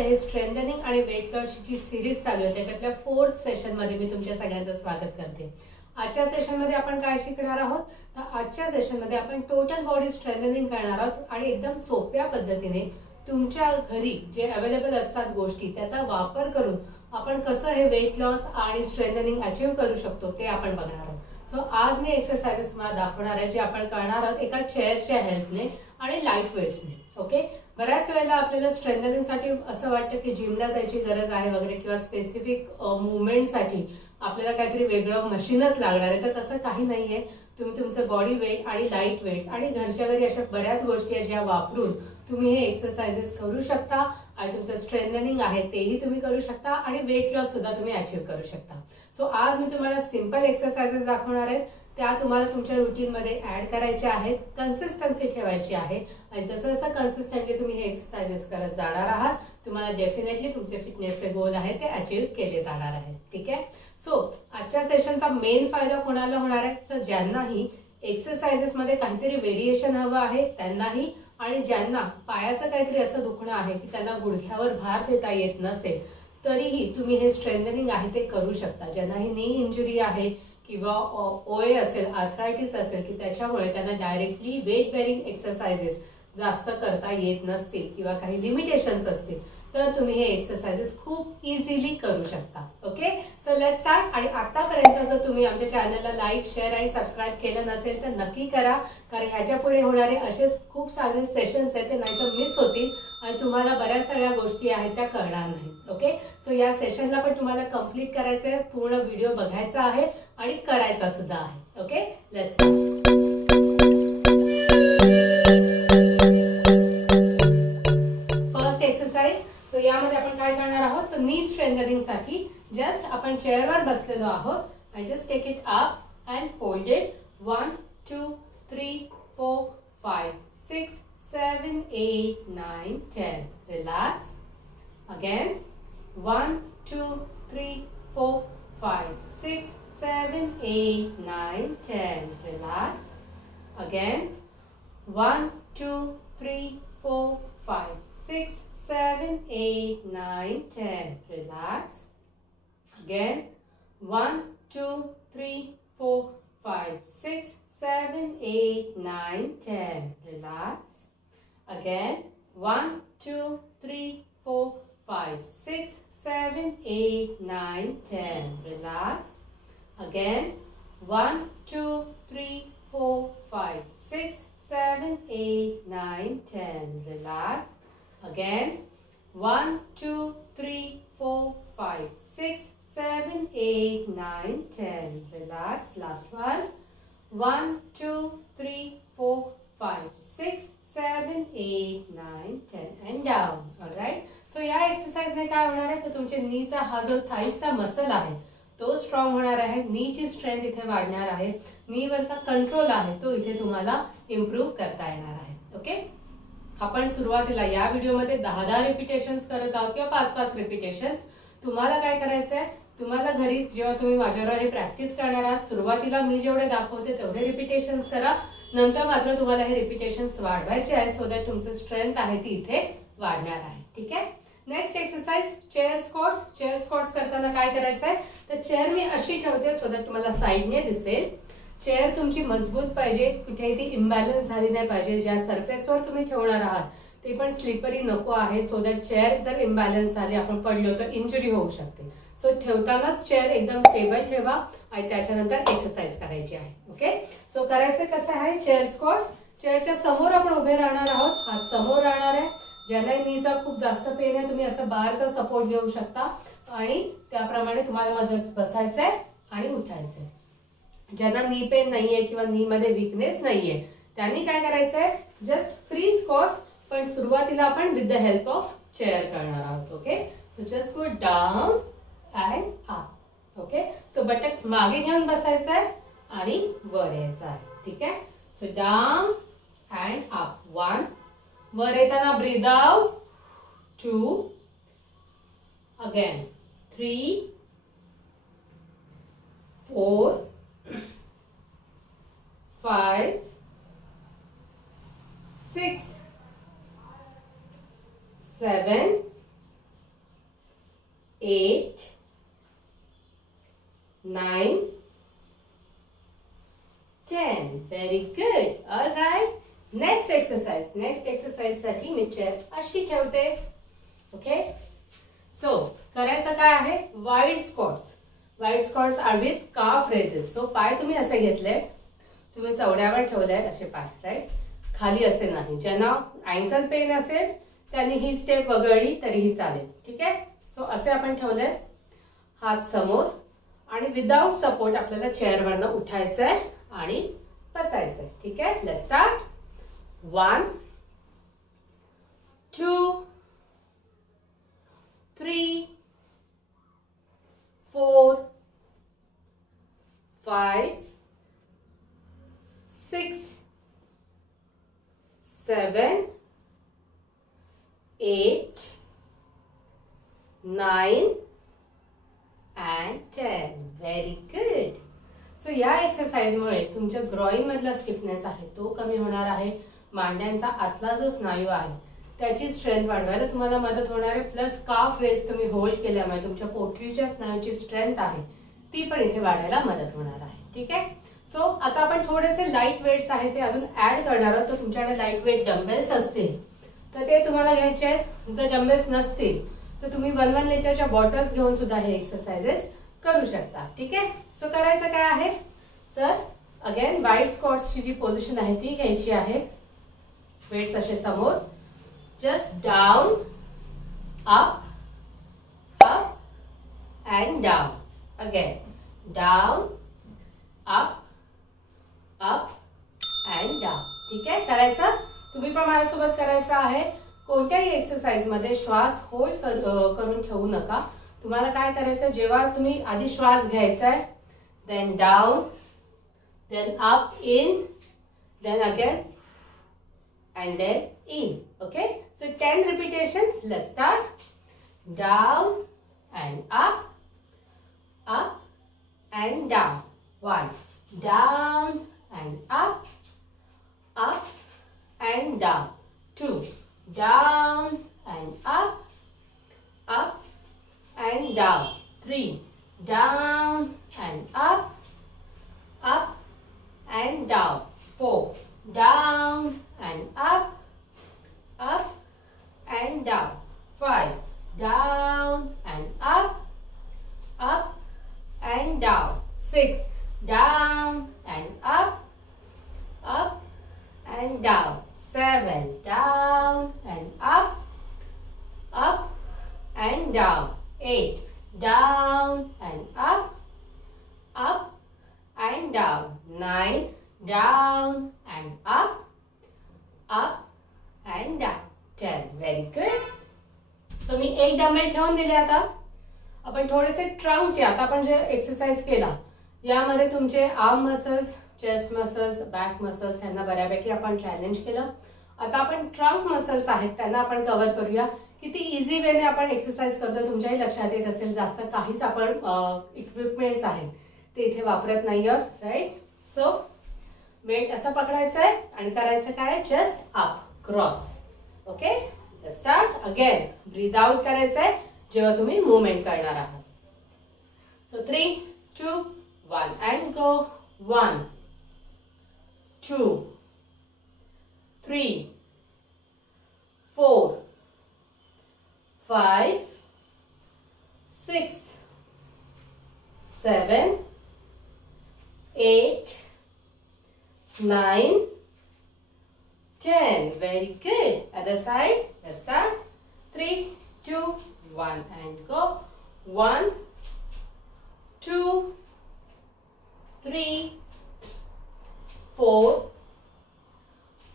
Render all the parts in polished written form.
आपलं हे स्ट्रेंथनिंग आणि वेट लॉसची सीरीज चालू आहे, त्याच्यातल्या 4th सेशन मध्ये मी तुमच्या सगळ्यांचं स्वागत करते। आजच्या सेशन मध्ये आपण काय शिकणार आहोत, तर आजच्या सेशन मध्ये आपण टोटल बॉडी स्ट्रेंथनिंग करणार आहोत आणि एकदम सोप्या पद्धतीने तुमच्या घरी जे अवेलेबल असतात गोष्टी त्याचा वापर करून आपण कसं हे वेट लॉस आणि स्ट्रेंथनिंग अचीव करू शकतो ते आपण बघणार आहोत। सो आज मी एक्सरसाइजेस तुम्हाला दाखवणार आहे जे आपण करणार आहोत एका चेअरच्या हेल्पने आणि लाईट वेट्सने। ओके, बऱ्याच वेळेला आपल्याला स्ट्रेंथनिंगसाठी असं वाटतं की जिमला जायची गरज आहे वगैरे किंवा स्पेसिफिक मुवमेंटसाठी आपल्याला काहीतरी वेगळं मशीनच लागणार आहे, तर तसं काही नाहीये। तुम्ही तुमचं बॉडी वेट आणि लाईट वेट्स आणि घरच्या घरी अशा बऱ्याच गोष्टी आहेत ज्या वापरून तुम्ही हे एक्सरसाइजेस करू शकता आणि तुमचं स्ट्रेंथनिंग आहे तेही तुम्ही करू शकता आणि वेट लॉस सुद्धा तुम्ही अचीव करू शकता। सो आज मी तुम्हाला सिंपल एक्सरसाइजेस दाखवणार आहे, त्या तुम्हाला तुमच्या रुटीन मध्ये ऍड करायच्या आहेत, कन्सिस्टन्सी ठेवायची आहे आणि जसं जसं कन्सिस्टंटली तुम्ही हे एक्सरसाइजेस करत जाणार आहात तुम्हाला डेफिनेटली तुमचे फिटनेसचे गोल आहे ते अचीव केले जाणार आहेत। ठीक आहे, सो आजच्या सेशनचा मेन फायदा कोणाला होणार आहे, तर ज्यांनाही एक्सरसाइजेस मध्ये काहीतरी व्हेरिएशन हवं आहे त्यांनाही, आणि ज्यांना पायाचं काहीतरी असं दुखणं आहे की त्यांना गुडघ्यावर भार देता येत नसेल तरीही तुम्ही हे स्ट्रेंथनिंग आहे ते करू शकता। ज्यांनाही नी इंजुरी आहे किंवा ओए असेल, आर्थरायटिस असेल की त्याच्यामुळे त्यांना डायरेक्टली वेट बेअरिंग एक्सरसाइजेस जास्त करता येत नसतील किंवा काही लिमिटेशन्स असतील तर तुम्ही हे एक्सरसाइजेस खूप इझिली करू शकता। Okay, so let's start. आणि आतापर्यंत जर तुम्ही आमच्या चॅनलला लाईक, शेअर आणि सबस्क्राईब केलं नसेल तर नक्की करा, कारण ह्याच्या पुढे होणारे असेच खूप सारे सेशन्स आहेत ते नाहीतर मिस होतील आणि तुम्हाला बऱ्याच साऱ्या गोष्टी आहेत त्या कळणार नाहीत। ओके, सो या सेशनला पण तुम्हाला कंप्लीट करायचंय, पूर्ण व्हिडिओ बघायचा आहे आणि करायचा सुद्धा आहे। Okay, let's first exercise. So यामध्ये आपण काय करणार आहोत, तर नी स्ट्रेंथनिंग साठी जस्ट आपण चेअरवर बसलेलो आहोत। I just take it up and hold it 1 2 3 4 5 6 7 8 9 10 relax again 1 2 3 4 5 6 7 8 9 10 relax again 1 2 3 4 5 6 7 8 9 10 relax again 1 2 3 4 5 6 7 8 9 10 relax again 1 2 3 4 5 6 7 8 9 10 relax again 1 2 3 4 5 6 7 8 9 10 relax again 1 2 3 4 5 6 7 8 9 10 relax last one 1 2 3 4 5 6 7 8 9 10 and down। all right, so या एक्सरसाइज ने काय होणार आहे, तर तुमचे नीचा हा जो थाईचा मसल आहे तो स्ट्रॉंग होणार आहे, नीची स्ट्रेंथ इथे वाढणार आहे, नीवरचा कंट्रोल आहे तो इथे तुम्हाला इम्प्रूव्ह करता येणार आहे। ओके, आपण सुरुवातीला या व्हिडिओमध्ये 10-10 रिपिटेशन्स करत आहोत किंवा 5-5 रिपिटेशन्स। तुम्हाला काय करायचंय, तुम्हाला घरी जेव्हा तुम्ही माझ्यावर हे प्रॅक्टिस करणार आहात सुरुवातीला मी जेवढे दाखवते तेवढे रिपिटेशन्स करा, नंतर मात्र तुम्हाला हे रिपिटेशन्स वाढवायचे आहेत सो दॅट तुमची स्ट्रेंथ आहे ती इथे वाढणार आहे। ठीक आहे, next exercise chair squats. Chair squats करताना काय करायचंय, तर चेअर मी अशी ठेवते सो दॅट तुम्हाला साइडने दिसेल। चेअर तुमची मजबूत पाहिजे, कुठेही ती इम्बॅलन्स झाली नाही पाहिजे, ज्या सरफेसवर तुम्ही ठेवणार आहात ते पण स्लिपरी नको आहे सो दॅट चेअर जर इम्बॅलन्स झाली आपण पडलो तर इंजुरी होऊ शकते। सो ठेवतानाच चेअर एकदम स्टेबल ठेवा आणि त्याच्यानंतर एक्सरसाइज करायची आहे। ओके, सो करायचं कसं आहे, चेअर स्क्वॉट्स चेअरच्या समोर आपण उभे राहणार आहोत, हात समोर राहणार आहे। ज्यांना नीचा खूप जास्त पेन आहे तुम्ही असं बारचा सपोर्ट घेऊ शकता आणि त्याप्रमाणे तुम्हाला माझ्या बसायचंय आणि उठायचंय। ज्यांना नी पेन नाहीये किंवा नी मध्ये वीकनेस नाहीये त्यांनी काय करायचंय, जस्ट फ्री स्क्वॉट्स, पण सुरुवातीला आपण with the help of chair करणार आहोत। Okay, so just go down and up. Okay, so buttocks मागे घेऊन बसायचंय आणि वर यायचं आहे। ठीक आहे, सो डाऊन अँड अप 1, वर येताना breath out 2, again 3 4 5 6 7 8 9 10. Very good. All right. Next exercise साठी मी चेअर अशी ठेवते. ओके. सो करायचं काय आहे, wide squats are with calf raises. So पाय तुम्ही असे घेतले, तुम्ही चवड्यावर ठेवले असे पाय, राईट, खाली असे नाही. ज्यांना अँकल पेन असेल त्यांनी ही स्टेप वगळली तरीही चालेल. ठीक आहे. सो असे आपण ठेवले, हात समोर, आणि विदाउट सपोर्ट आपल्याला चेअरवरनं उठायचंय आणि बसायचंय. ठीक आहे. Let's start. 1 2 3 4 5 6 7 8 9 and 10. Very good. So या एक्सरसाइज मुळे तुमच्या ग्रॉइन मधला स्टिफनेस आहे तो कमी होणार आहे. मांड्यांचा आतला जो स्नायू आहे त्याची स्ट्रेंथ वाढवायला तुम्हाला मदत होणार आहे. प्लस काफ रेस तुम्ही होल्ड केल्यामुळे तुमच्या पोटरीच्या स्नायूची स्ट्रेंथ आहे ती पण इथे वाढायला मदत होणार आहे. ठीक आहे. सो आता आपण थोडेसे लाईट वेट्स आहे ते अजून ऍड करणार आहोत. तर तुमच्याकडे लाईट वेट डम्बेल्स असतील तर ते तुम्हाला घ्यायचे आहेत. जर डम्बेल्स नसतील तर तुम्ही 1 लिटरच्या बॉटल्स घेऊन सुद्धा हे एक्सरसाइजेस करू शकता. ठीक आहे. सो करायचं काय आहे, तर अगेन वाईड स्क्वॉट्सची जी पोझिशन आहे ती घ्यायची आहे. वेट्स असे समोर, just down up up and down. Again down up up and down. ठीक आहे. करायचं तुम्ही पण माझ्यासोबत करायचं आहे. कोणत्याही एक्सरसाइज मध्ये श्वास होल्ड करून ठेवू नका. तुम्हाला काय करायचं, जेव्हा तुम्ही आधी श्वास घ्यायचा आहे, then down, then up in, then again and then in. Okay, so 10 repetitions. Let's start. Down and up and down. 1, down and up and down. 2, down and up and down. 3, down and up and down. 4, down and up and down. 5, down and up and down. 6, down and up and down. 7, down and up and down. 8, down and up and down. 9, down and up and down. 10. Very good. So मी एक dumbbell ठेवून दिले. आता आपण थोडेसे ट्रंकचे, आता आपण जे exercise केला यामध्ये तुमचे arm muscles, chest muscles, back muscles यांना बऱ्यापैकी आपण चॅलेंज केलं. आता आपण ट्रंक मसल्स आहेत त्यांना आपण कव्हर करूया. किती इझी वेने आपण एक्सरसाइज करतो तुमच्याही लक्षात येत असेल. जास्त काहीच आपण इक्विपमेंट्स आहेत ते इथे वापरत नाही आहोत, राईट. सो वेट असं पकडायचं आहे आणि करायचं काय, just up cross. Okay. Let's start. Again breathe out करायचं आहे जेव्हा तुम्ही मूवमेंट करणार आहात. So 3, 2, 1 and go. 1, 2, 3, 4, 5, 6, 7, 8, 9, 10. Very good. Other side. Let's start. 3, 2, 1 and go. 1, 2, 3, 4,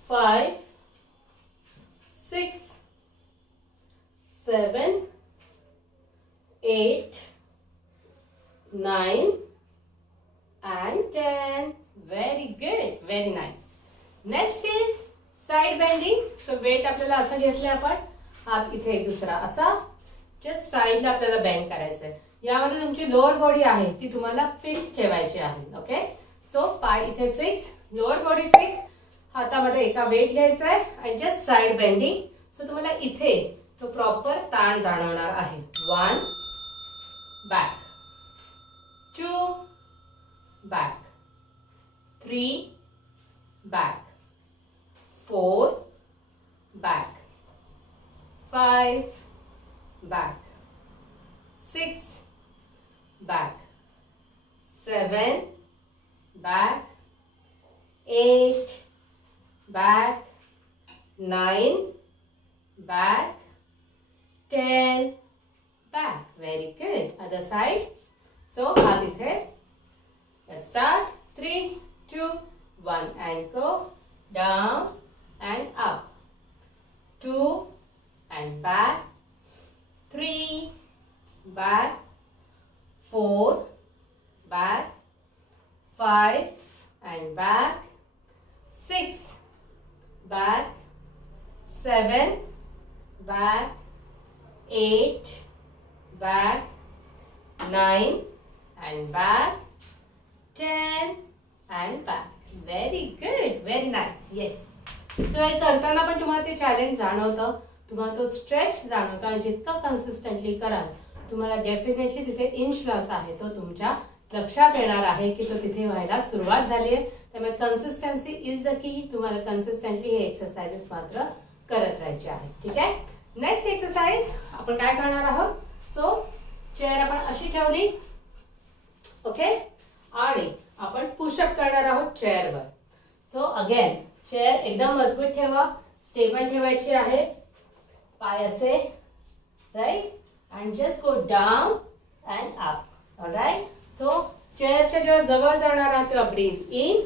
5, 6, 7, 8, 9 and 10. Very good. Very nice. Next is side bending. So weight आपल्याला असं घेतलं आपण, हात इथे एक दुसरा असा जस्ट साइडला आपल्याला बेंड करायचं आहे. यामध्ये तुमची लोअर बॉडी आहे ती तुम्हाला फिक्स ठेवायची आहे. ओके. सो पाय इथे फिक्स, लोअर बॉडी फिक्स, हातामध्ये एका वेट घ्यायचा आहे आणि जस्ट साइड बेंडिंग. सो तुम्हाला इथे तो प्रॉपर ताण जाणवणार आहे. 1, back, 2 back, 3 back, 4 back, 5 back, 6 back, 7 back, 8 back, 9 back, 10 back. Very good. Other side. So Aditya, let's start. 3, 2, 1 and go down and up. 2 and back, 3 back, 4 back, 5 and back, 6 back, 7 back, 8 back, 9 and back, 10 and back. Very good, very nice. Yes. So हे करताना पण तुम्हाला ते challenge जाणवतं, तुम्हाला तो stretch जाणवतो आणि जितकं कन्सिस्टंटली कराल तुम्हाला डेफिनेटली तिथे इंच लॉस आहे तो तुमच्या लक्षात येणार आहे की तो तिथे व्हायला सुरुवात झाली आहे. त्यामुळे कन्सिस्टन्सी इज द की. तुम्हाला कन्सिस्टंटली हे एक्सरसाइजेस मात्र करत राहायचे आहेत. ठीक आहे. नेक्स्ट एक्सरसाइज आपण काय करणार आहोत. सो चेअर आपण अशी ठेवली, ओके, आणि आपण पुशअप करणार आहोत चेअरवर. सो अगेन चेअर एकदम मजबूत ठेवा, स्टेबल ठेवायची आहे, पाय असे, right, and just go down and up. Alright. So चेअरच्या जेव्हा जवळ जाणार आहात तेव्हा ब्रीथ इन,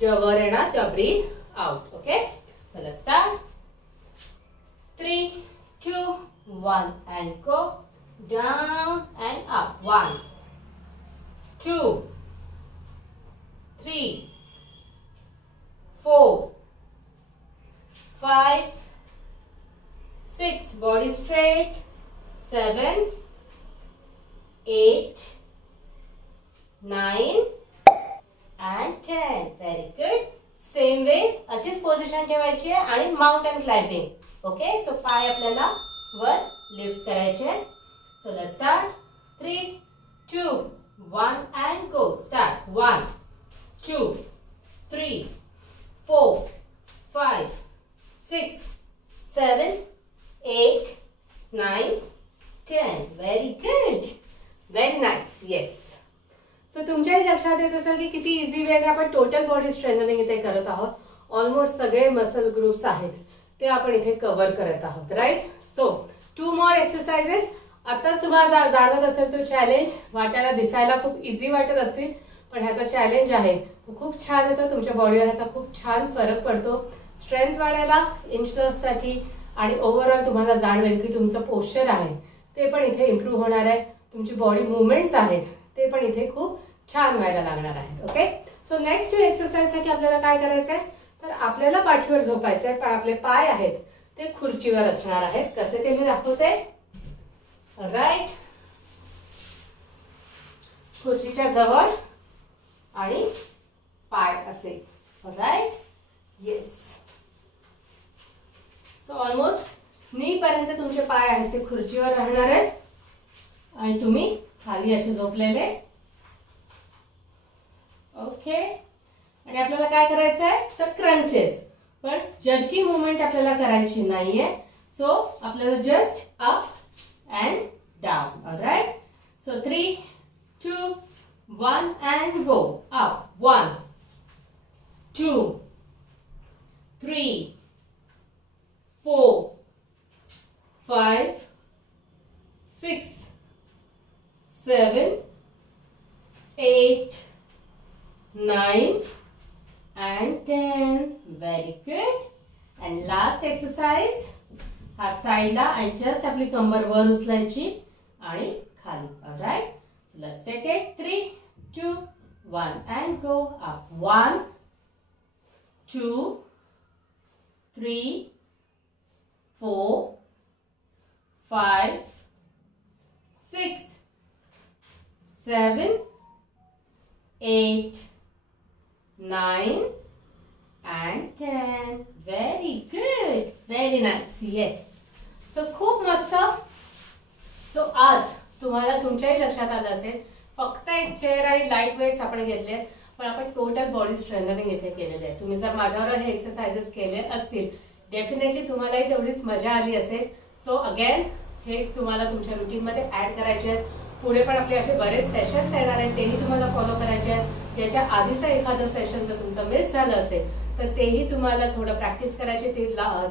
जेव्हा वर येणार तेव्हा breathe out. Okay. So let's start. 3, 2, 1 and go down and up. 1, 2, 3, 4, 5, 6. Body straight. 7, 8, 9 and 10. Very good. Same way अशीच पोझिशन ठेवायची आहे आणि माउंटेन क्लाइम्बिंग. ओके. सो पाय आपल्याला वर लिफ्ट करायचे. So let's start. 3, 2, 1 and go. Start. 1, 2, 3, 4, 5, 6, 7, 8, 9, 10. Very good. Very nice. Yes. So तुमच्याही लक्षात येत असेल की किती इझी वेने आपण टोटल बॉडी स्ट्रेंथनिंग इथे करत आहोत. ऑलमोस्ट सगळे मसल ग्रुप्स आहेत ते आपण इथे कव्हर करत आहोत. राईट. सो 2 मोर एक्सरसाइजेस. आताच तुम्हाला जाणवत असेल तो चॅलेंज वाटायला दिसायला खूप इझी वाटत असेल, पण ह्याचा चॅलेंज आहे तो खूप छान येतो. तुमच्या बॉडीवर ह्याचा खूप छान फरक पडतो. स्ट्रेंथ वाढायला, इंच लॉससाठी आणि ओव्हरऑल तुम्हाला जाणवेल की तुमचं पोश्चर आहे ते पण इथे इम्प्रूव्ह होणार आहे. तुमची बॉडी मुवमेंट्स आहेत ते पण इथे खूप छान व्हायला लागणार आहेत. ओके. सो नेक्स्ट एक्सरसाइज साठी आपल्याला काय करायचंय तर आपल्याला पाठीवर झोपायचंय. पण आपले पाय आहेत ते खुर्चीवर असणार आहेत. कसे ते मी दाखवते. राईट. खुर्चीच्या जवळ आणि पाय असे. राईट. येस. सो ऑलमोस्ट नी पर्यंत तुमचे पाय आहेत ते खुर्चीवर राहणार आहेत आणि तुम्ही खाली असे झोपलेले. ओके. आणि आपल्याला काय करायचं आहे तर क्रंचेस, पण जर्की मुवमेंट आपल्याला करायची नाहीये. सो आपल्याला just up and down. Alright. So 3, 2, 1 and go. Up. 1, 2, 3, 4, 5, 6, 7, 8, 9 and 10. Very good. And last exercise. हात साइडला and just आपली कंबर वर उचलायची आणि खाली. Alright. So let's take it. 3, 2, 1 and go up. 1, 2, 3, 4, 5, 6, 7, 8, 9 and 10. Very good. Very nice. Yes. So खूप मस्त. So आज तुम्हाला तुमच्याही लक्षात आलं असेल फक्त एक चेअर आणि लाईट वेट्स आपण घेतले, पण आपण टोटल बॉडी स्ट्रेंथनिंग इथे केलेले आहे. तुम्ही जर माझ्यावर हे एक्सरसाइजेस केले असतील डेफिनेटली तुम्हालाही तेवढीच मजा आली असेल. सो अगेन हे तुम्हाला तुमच्या रुटीनमध्ये ऍड करायचे आहेत. पुढे पण आपले असे बरेच सेशन्स येणार आहेत, तेही तुम्हाला फॉलो करायचे आहेत. याच्या आधीचं एखादं सेशन जर तुमचं मिस झालं असेल तर तेही तुम्हाला थोडं प्रॅक्टिस करायचे,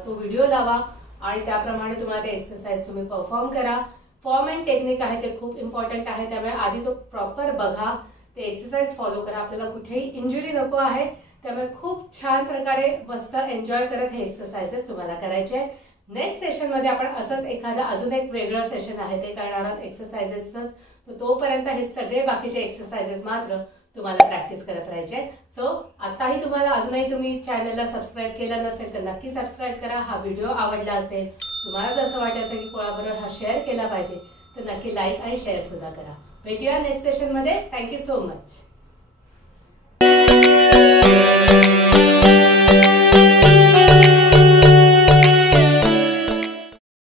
तो व्हिडिओ लावा आणि त्याप्रमाणे तुम्हाला ते एक्सरसाइज तुम्ही परफॉर्म करा. फॉर्म अँड टेक्निक आहे ते खूप इम्पॉर्टंट आहे, त्यामुळे आधी तो प्रॉपर बघा, ते एक्सरसाइज फॉलो करा. आपल्याला कुठेही इंजुरी नको आहे, त्यामुळे खूप छान प्रकारे मस्त एन्जॉय करत हे एक्सरसाइजेस तुम्हाला करायचे आहेत. नेक्स्ट सेशन मध्ये आपण असंच एखादा अजून एक वेगळं सेशन आहे ते करणार आहोत एक्सरसाइजेसच. तोपर्यंत हे सगळे बाकीचे एक्सरसाइजेस मात्र तुम्हाला प्रॅक्टिस करत राहायचे. सो आताही तुम्हाला अजूनही तुम्ही चॅनलला सबस्क्राईब केलं नसेल तर नक्की सबस्क्राईब करा. हा व्हिडिओ आवडला असेल, तुम्हाला जर असं वाटलं असेल की कोणाबरोबर हा शेअर केला पाहिजे तर नक्की लाईक आणि शेअर सुद्धा करा. भेटूया नेक्स्ट सेशन मध्ये. Thank you so much.